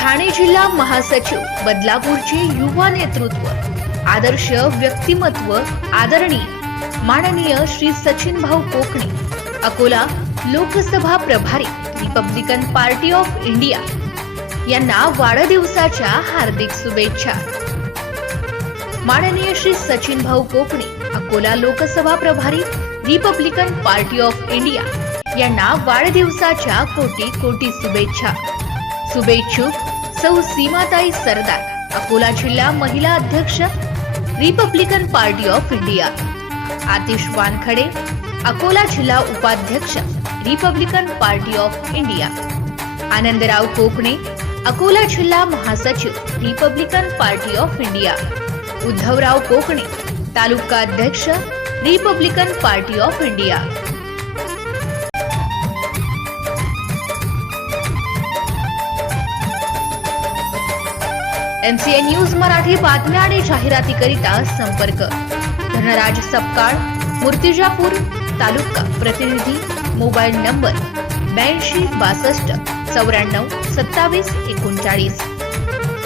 ठाणे जिल्हा महासचिव बदलापूरचे युवा नेतृत्व आदर्श व्यक्तिमत्व आदरणीय माननीय श्री सचिन भाऊ कोकणे अकोला लोकसभा प्रभारी रिपब्लिकन पार्टी ऑफ इंडिया यांना वाढदिवसाच्या हार्दिक शुभेच्छा. माननीय श्री सचिन भाऊ कोकणे अकोला लोकसभा प्रभारी रिपब्लिकन पार्टी ऑफ इंडिया यांना वाढदिवसाच्या कोटी कोटी शुभेच्छा. शुभेच्छुक सौ सीमाताई सरदार अकोला जिल्हा महिला अध्यक्ष Republican Party of India Atish Wankhede Akola जिल्हा उपाध्यक्ष Republican Party of India Anandrao Kokane Akola जिल्हा महासचिव Republican Party of India Uddhavrao Kokane तालुका अध्यक्ष Republican Party of India MCA news Marathi बातम्या आणि जाहिरातीकरिता संपर्क. धनराज सपकाळ मूर्तिजापूर तालुका प्रतिनिधी मोबाईल नंबर ब्याऐंशी बासष्ट चौऱ्याण्णव सत्तावीस एकोणचाळीस.